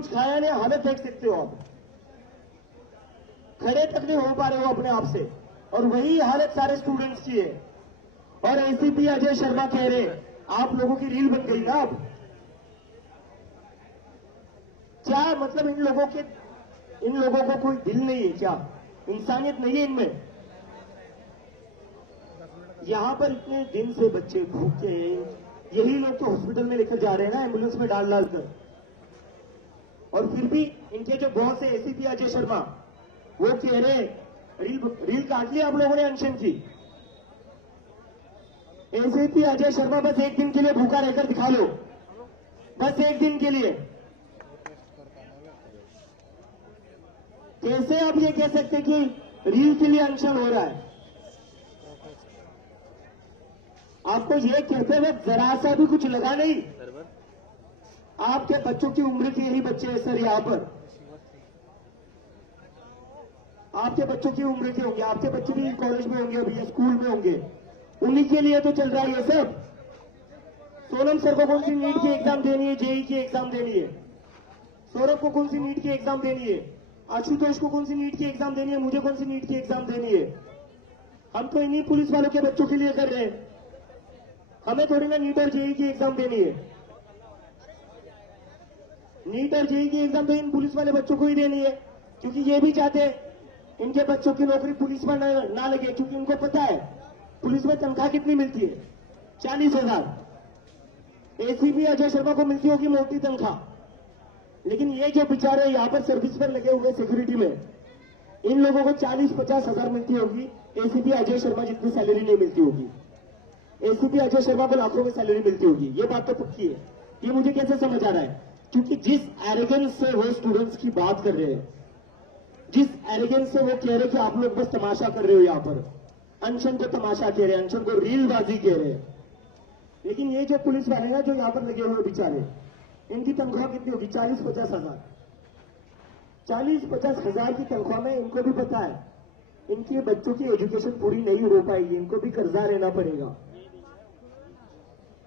कुछ खाया नहीं, हालत देख सकते हो आप, खड़े तक नहीं हो पा रहे हो अपने आप से। और वही हालत सारे स्टूडेंट्स की है। और एसीपी अजय शर्मा कह रहे आप लोगों की रील बन गई ना अब। क्या मतलब इन लोगों को कोई दिल नहीं है क्या? इंसानियत नहीं है इनमें? यहां पर इतने दिन से बच्चे भूखे हैं, यही लोग तो हॉस्पिटल में लेकर जा रहे हैं ना, एम्बुलेंस में डाल कर। और फिर भी इनके जो बॉस है एसीपी अजय शर्मा, वो कह रहे रील काट ली आप लोगों ने अनशन की। एसीपी अजय शर्मा बस एक दिन के लिए भूखा रहकर दिखा लो, बस एक दिन के लिए। कैसे आप ये कह सकते कि रील के लिए अनशन हो रहा है? आपको ये कहते हुए जरा सा भी कुछ लगा नहीं? आपके बच्चों की उम्र के यही बच्चे हैं सर, यहां पर आपके बच्चों की उम्र के होंगे, आपके बच्चे भी कॉलेज में होंगे अभी या स्कूल में होंगे, उन्हीं के लिए तो चल रहा है ये सब। सोनम सर को कौन सी नीट की एग्जाम देनी है, जेई की एग्जाम देनी है? सौरभ को कौन सी नीट की एग्जाम देनी है? आशुतोष को कौन सी नीट की एग्जाम देनी है? मुझे कौन सी नीट की एग्जाम देनी है? हम तो इन्हीं पुलिस वालों के बच्चों के लिए कर रहे हैं। हमें थोड़ी ना नीट और जेई की एग्जाम देनी है। नीट और जेई की एग्जाम तो इन पुलिस वाले बच्चों को ही देनी है, क्योंकि ये भी चाहते हैं इनके बच्चों की नौकरी पुलिस में ना लगे, क्योंकि उनको पता है पुलिस में तनख्वाह कितनी मिलती है, 40,000। एसीपी अजय शर्मा को मिलती होगी मोटी तनख्वाह, लेकिन ये जो बेचारे यहां पर सर्विस पर लगे हुए सिक्योरिटी में, इन लोगों को 40-50 हजार मिलती होगी। एसीपी अजय शर्मा जितनी सैलरी नहीं मिलती होगी। एसीपी अजय शर्मा को लाखों में सैलरी मिलती होगी, ये बात तो पक्की है। ये मुझे कैसे समझ आ रहा है? क्योंकि जिस एरोगेंस से वो स्टूडेंट्स की बात कर रहे हैं, जिस एरोगेंस से वो कह रहे कि आप लोग बस तमाशा कर रहे हो, यहां पर अनशन को तमाशा कह रहे हैं, अनशन को रीलबाजी कह रहे हैं। लेकिन ये जो पुलिस वाले हैं जो यहां पर लगे हुए बेचारे, इनकी तनख्वाह कितनी होगी? 40-50 हजार। 40-50 हजार की तनख्वाह में इनको भी पता है इनके बच्चों की एजुकेशन पूरी नहीं हो पाएगी, इनको भी कर्जा लेना पड़ेगा।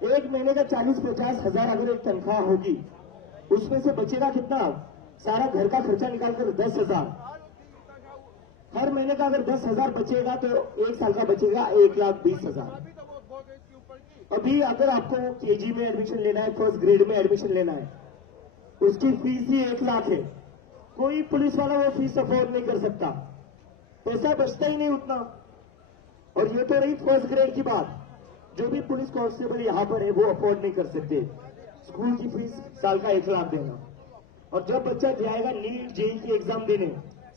एक महीने का 40-50 हजार अगर एक तनख्वाह होगी, उसमें से बचेगा कितना? सारा घर का खर्चा निकालकर 10,000। हर महीने का अगर 10,000 बचेगा तो एक साल का बचेगा 1,20,000। अभी अगर आपको केजी में एडमिशन लेना है, फर्स्ट ग्रेड में एडमिशन लेना है, उसकी फीस ही 1 लाख है। कोई पुलिस वाला वो फीस अफोर्ड नहीं कर सकता, पैसा बचता ही नहीं उतना। और ये तो रही फर्स्ट ग्रेड की बात, जो भी पुलिस कांस्टेबल यहां पर है वो अफोर्ड नहीं कर सकते स्कूल की फीस साल का 1 लाख देना। और जब बच्चा जाएगा नीट जेई की एग्जाम देने,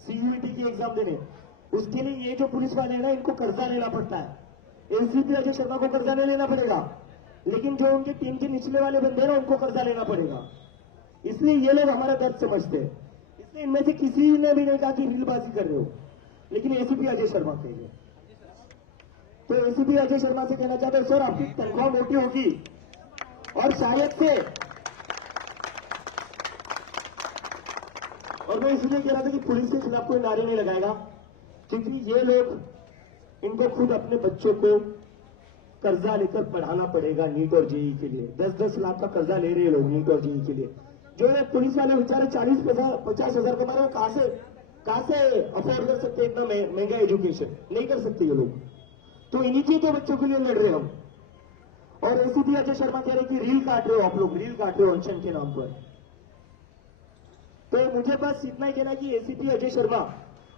सीयूईटी की एग्जाम देने, उसके लिए ये जो पुलिस वाले हैं ना, इनको कर्जा लेना पड़ता है। एसीपी अजय शर्मा को कर्जा नहीं लेना पड़ेगा, लेकिन जो उनके टीम के निचले वाले बंदे हैं ना, उनको कर्जा लेना पड़ेगा। इसलिए ये लोग हमारा दर्द समझते हैं। इसलिए इनमें से किसी ने भी नहीं कहा कि रीलबाजी कर रहे हो, लेकिन एसीपी अजय शर्मा कहेंगे। तो एसीपी अजय शर्मा से कहना चाहते हैं, सर आपकी तनख्वाह मोटी होगी और शायद से, और मैं इसलिए कह रहा था कि पुलिस के खिलाफ कोई नारे नहीं लगाएगा, क्योंकि ये लोग, इनको खुद अपने बच्चों को कर्जा लेकर पढ़ाना पड़ेगा नीट और जेई के लिए। 10-10 लाख का कर्जा ले रहे हैं लोग नीट और जेई के लिए। जो ये पुलिस वाले बेचारे 40-50 हजार कमा रहे हो, कहां से अफोर्ड कर सकते इतना महंगा एजुकेशन? नहीं कर सकते ये लोग। तो इन्हीं के बच्चों के लिए लड़ रहे हम। और एसीपी अजय शर्मा कह रहे कि रील काट रहे हो आप लोग, रील काट रहे हो अनशन के नाम पर। तो मुझे बस इतना ही कहना है कि एसीपी अजय शर्मा,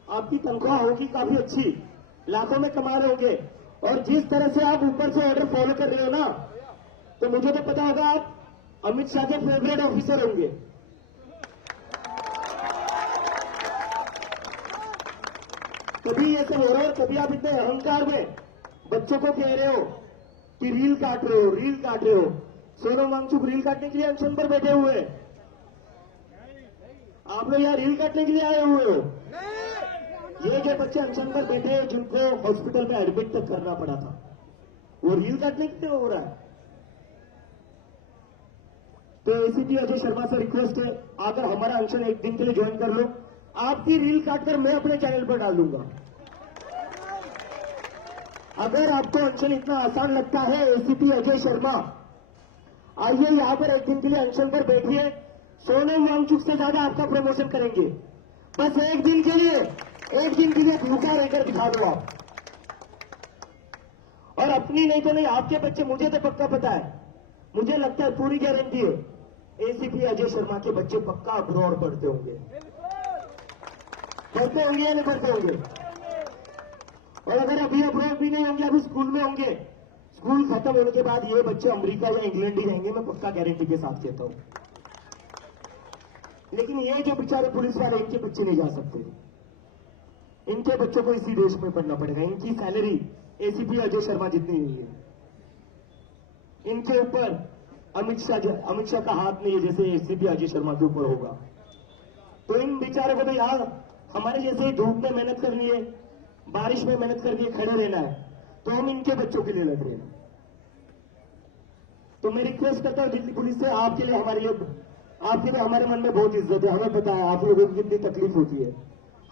आपकी तनख्वाह होगी काफी अच्छी, लाखों में कमा रहे होंगे, और जिस तरह से आप ऊपर से ऑर्डर फॉलो कर रहे हो ना, तो मुझे तो पता होगा आप अमित शाह के फेवरेट ऑफिसर होंगे। कभी ये सब हो रहा है, कभी आप इतने अहंकार में बच्चों को कह रहे हो कि रील काट रहे हो, रील काट रहे हो। सोनम वांगचुक रील काटने के लिए अनशन पर बैठे हुए हैं, आप लोग यहाँ रील काटने के लिए आए हुए हो। ये जो बच्चे अनशन पर बैठे हैं, जिनको हॉस्पिटल में एडमिट तक करना पड़ा था, वो रील काटने के लिए हो रहा है। तो एसीपी अजय शर्मा से रिक्वेस्ट है, अगर हमारा अनशन एक दिन के लिए ज्वाइन कर लो, आपकी रील काटकर मैं अपने चैनल पर डाल दूंगा। अगर आपको अनशन इतना आसान लगता है, एसीपी अजय शर्मा आइए यहां पर एक दिन के लिए अनशन पर बैठिए, सोनम वांगचुक से ज्यादा आपका प्रमोशन करेंगे। बस एक दिन के लिए भूखा रहकर दिखा दो आप। और अपनी नहीं तो नहीं, आपके बच्चे, मुझे तो पक्का पता है, मुझे लगता है, पूरी गारंटी है, एसीपी अजय शर्मा के बच्चे पक्का अब्रॉड पढ़ते होंगे या नहीं पढ़ते होंगे। और अगर अभी अब्रॉड भी नहीं होंगे, अभी स्कूल में होंगे, स्कूल खत्म होने के बाद ये बच्चे अमेरिका या इंग्लैंड ही रहेंगे, मैं पक्का गारंटी के साथ कहता हूं। लेकिन ये जो बेचारे पुलिस वाले, इनके बच्चे नहीं जा सकते, इनके बच्चों को इसी देश में पढ़ना पड़ेगा। इनकी सैलरी एसीपी अजय शर्मा जितनी नहीं है। इनके ऊपर अमित शाह का हाथ नहीं है जैसे एसीपी अजय शर्मा के ऊपर होगा। तो इन बेचारों को तो यार हमारे जैसे धूप में मेहनत करनी है, बारिश में मेहनत करके खड़े रहना है, तो हम इनके बच्चों के लिए लड़ रहे हैं। तो मैं रिक्वेस्ट करता हूं दिल्ली पुलिस से, आपके लिए हमारे मन में बहुत इज्जत है। हमें पता है आप लोगों को कितनी तकलीफ होती है,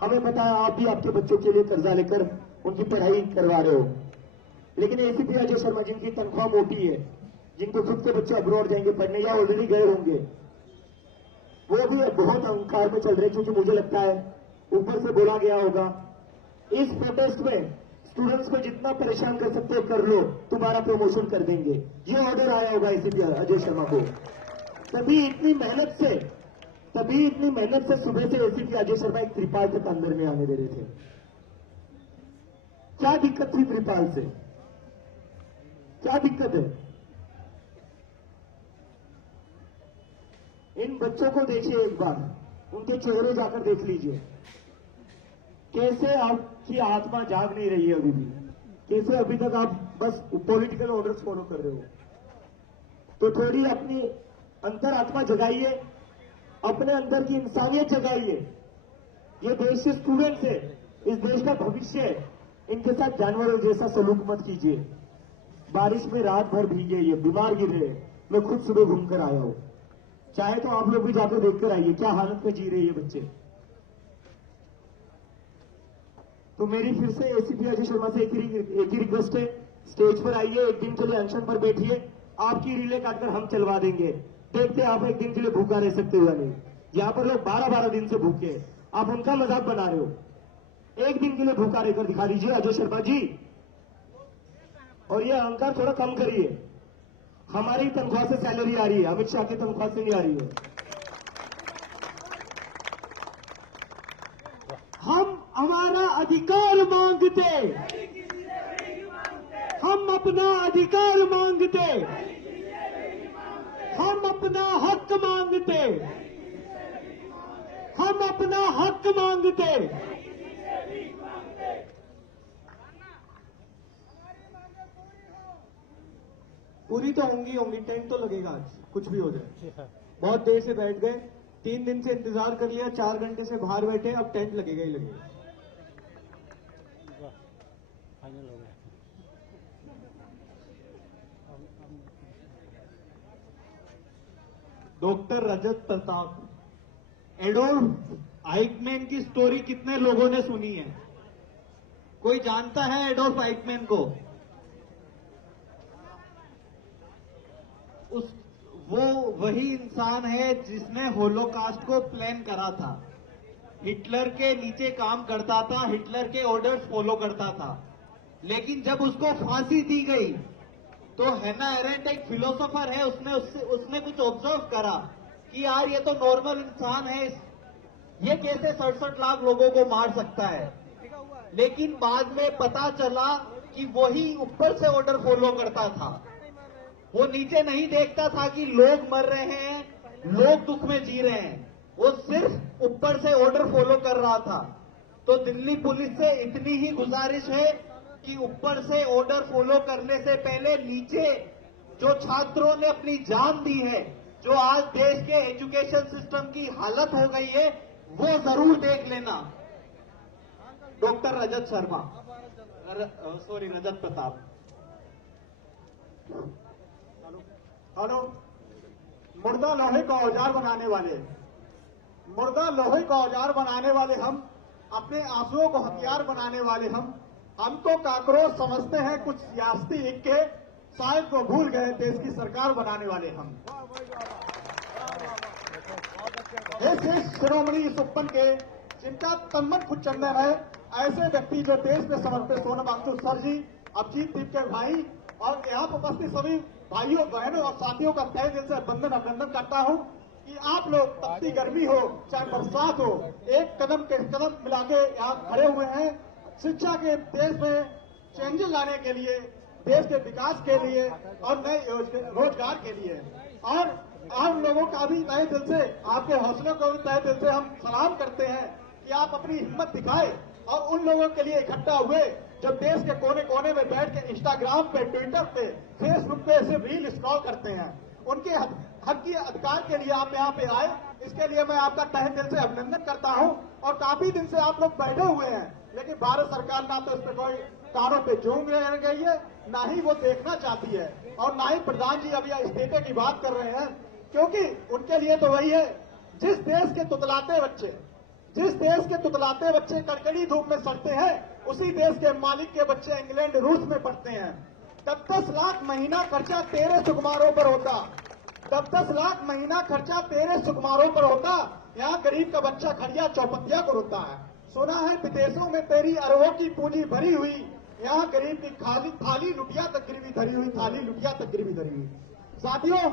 हमें पता है आप भी आपके बच्चों के लिए कर्जा लेकर उनकी पढ़ाई करवा रहे हो। लेकिन एसीपी अजय शर्मा, जिनकी तनख्वाह मोटी है, जिनको खुद के बच्चे अब्रॉड जाएंगे पढ़ने या ऑलरेडी गए होंगे, वो भी बहुत अहंकार में चल रहे, क्योंकि मुझे लगता है ऊपर से बोला गया होगा इस प्रोटेस्ट में स्टूडेंट्स को जितना परेशान कर सकते हो कर लो, तुम्हारा प्रमोशन कर देंगे, ये ऑर्डर आया होगा एसीपी अजय शर्मा को। तभी इतनी मेहनत से सुबह से एसीपी अजय शर्मा एक त्रिपाल तक अंदर में आने दे रहे थे। क्या दिक्कत थी त्रिपाल से, क्या दिक्कत है? इन बच्चों को देखिए एक बार, उनके चेहरे जाकर देख लीजिए, कैसे आपकी आत्मा जाग नहीं रही है अभी भी, कैसे अभी तक आप बस पॉलिटिकल ऑर्डर्स फॉलो कर रहे हो। तो थोड़ी अपनी अंतर आत्मा जगाइए, अपने अंदर की इंसानियत जगाइए। ये देश के स्टूडेंट्स है, इस देश का भविष्य है, इनके साथ जानवरों जैसा सलूक मत कीजिए। बारिश में रात भर भीगे, ये बीमार गिर रहे, मैं खुद सुबह घूमकर आया हूं, चाहे तो आप लोग भी जाकर देखकर आइए क्या हालत में जी रहे ये बच्चे। तो मेरी फिर से एसीपी अजय शर्मा से एक ही रिक्वेस्ट है, स्टेज पर आइए, एक दिन के लिए अनशन पर बैठिए, आपकी रीले काटकर हम चलवा देंगे। देखते हैं आप एक दिन के लिए भूखा रह सकते हो या नहीं। यहां पर लोग 12-12 दिन से भूखे हैं, आप उनका मजाक बना रहे हो। एक दिन के लिए भूखा रहकर दिखा दीजिए अजय शर्मा जी। और ये अहंकार थोड़ा कम करिए, हमारी तनख्वाह से सैलरी आ रही है, अमित शाह की तनख्वाह से नहीं आ रही है। हम हमारा अधिकार मांगते, हम अपना अधिकार मांगते, हम अपना हक मांगते, हम अपना हक मांगते। पूरी तो होंगी, टेंट तो लगेगा आज, कुछ भी हो जाए। बहुत देर से बैठ गए, 3 दिन से इंतजार कर लिया, 4 घंटे से बाहर बैठे, अब टेंट लगेगा ही लगेगा। फाइनल हो गया। डॉक्टर रजत प्रताप, एडोल्फ आइकमैन की स्टोरी कितने लोगों ने सुनी है? कोई जानता है एडोल्फ आइकमैन को? वो वही इंसान है जिसने होलोकास्ट को प्लान करा था, हिटलर के नीचे काम करता था, हिटलर के ऑर्डर्स फॉलो करता था। लेकिन जब उसको फांसी दी गई तो हैना एरेंट एक फिलोसोफर है, उसने कुछ ऑब्जर्व करा कि यार ये तो नॉर्मल इंसान है, ये कैसे 67 लाख लोगों को मार सकता है। लेकिन बाद में पता चला कि वही ऊपर से ऑर्डर फॉलो करता था, वो नीचे नहीं देखता था कि लोग मर रहे हैं, लोग दुख में जी रहे हैं, वो सिर्फ ऊपर से ऑर्डर फॉलो कर रहा था। तो दिल्ली पुलिस से इतनी ही गुजारिश है कि ऊपर से ऑर्डर फॉलो करने से पहले नीचे जो छात्रों ने अपनी जान दी है, जो आज देश के एजुकेशन सिस्टम की हालत हो गई है, वो जरूर देख लेना। डॉक्टर रजत शर्मा, रजत प्रताप। हेलो, मुर्दा लोहे का औजार बनाने वाले, मुर्दा लोहे का औजार बनाने वाले हम, अपने आंसुओं को हथियार बनाने वाले हम तो काकरोच समझते हैं कुछ सियासती इक्के, शायद वो भूल गए देश की सरकार बनाने वाले हम। हे शेष शिरोमणि इस उपवन के जिनका तनमन खुद चंदन है, ऐसे व्यक्ति जो देश में समर्पित सोनमांशु सर जी, अभिजीत दीप के भाई और यहाँ पर उपस्थित सभी भाइयों बहनों और साथियों का तहे दिल से वंदन अभिनंदन करता हूँ कि आप लोग तपती गर्मी हो चाहे बरसात हो, एक कदम के कदम मिला के यहाँ खड़े हुए हैं शिक्षा के देश में चेंजेस लाने के लिए, देश के विकास के लिए और नए रोजगार के लिए। और हम लोगों का भी तहे दिल से, आपके हौसलों को भी तहे दिल से हम सलाम करते हैं कि आप अपनी हिम्मत दिखाए और उन लोगों के लिए इकट्ठा हुए जो देश के कोने कोने में बैठ के इंस्टाग्राम पे, ट्विटर पे, फेसबुक पे सिर्फ रील स्क्रॉल करते हैं। उनके हक की अधिकार के लिए आप यहाँ पे आए, इसके लिए मैं आपका तहे दिल से अभिनंदन करता हूँ। और काफी दिन से आप लोग बैठे हुए हैं, लेकिन भारत सरकार ना तो इस पर कोई कानों पे जूम गई है, ना ही वो देखना चाहती है और ना ही प्रधान जी अभी इस्तीफे की बात कर रहे हैं, क्योंकि उनके लिए तो वही है जिस देश के तुतलाते बच्चे कड़कड़ी धूप में सड़ते हैं, उसी देश के मालिक के बच्चे इंग्लैंड रूस में पढ़ते हैं। 10-10 लाख महीना खर्चा तेरे सुकुमारों पर होता, 10-10 लाख महीना खर्चा तेरे सुकुमारों पर होता, यहाँ गरीब का बच्चा खड़िया चौपतिया को रोता है। सुना है विदेशों में तेरी अरबों की पूंजी भरी हुई, यहाँ गरीब की खाली थाली लुटिया तक गिरवी धरी हुई, थाली लुटिया तक गिरवी धरी हुई। साथियों,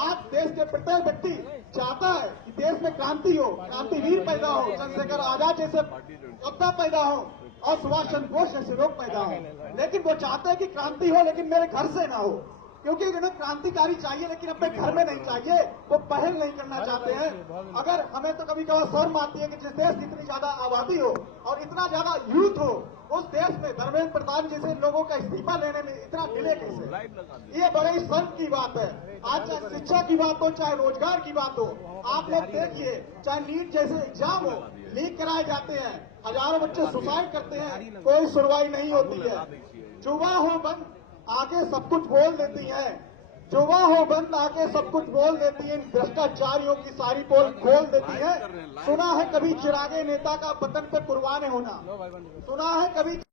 आज देश के प्रत्येक व्यक्ति चाहता है कि देश में क्रांति हो, क्रांतिवीर पैदा हो, चंद्रशेखर आजाद जैसे योद्धा पैदा हो और सुभाष चंद्र बोस जैसे लोग पैदा हो। लेकिन वो चाहते हैं कि क्रांति हो लेकिन मेरे घर से ना हो, क्योंकि उन्हें क्रांतिकारी चाहिए लेकिन अपने घर में नहीं चाहिए, वो पहल नहीं करना चाहते हैं। अगर हमें तो कभी कभार शर्म आती है कि जिस देश की इतनी ज्यादा आबादी हो और इतना ज्यादा यूथ हो, उस देश में धर्मेंद्र प्रधान जैसे लोगों का इस्तीफा लेने में इतना डिले कैसे, ये बड़े शर्म की बात है। आज चाहे शिक्षा की बात हो, चाहे रोजगार की बात हो, आप लोग देखिए, चाहे नीट जैसे एग्जाम हो, लीक कराए जाते हैं, हजारों बच्चे सुसाइड करते हैं, कोई सुनवाई नहीं होती है। जुआ हो बंद आगे सब कुछ बोल देती है, जुआ हो बंद आगे सब कुछ बोल देती है, भ्रष्टाचारियों की सारी पोल खोल देती है। सुना है कभी चिरागे नेता का वतन पे कुर्बान होना, सुना है कभी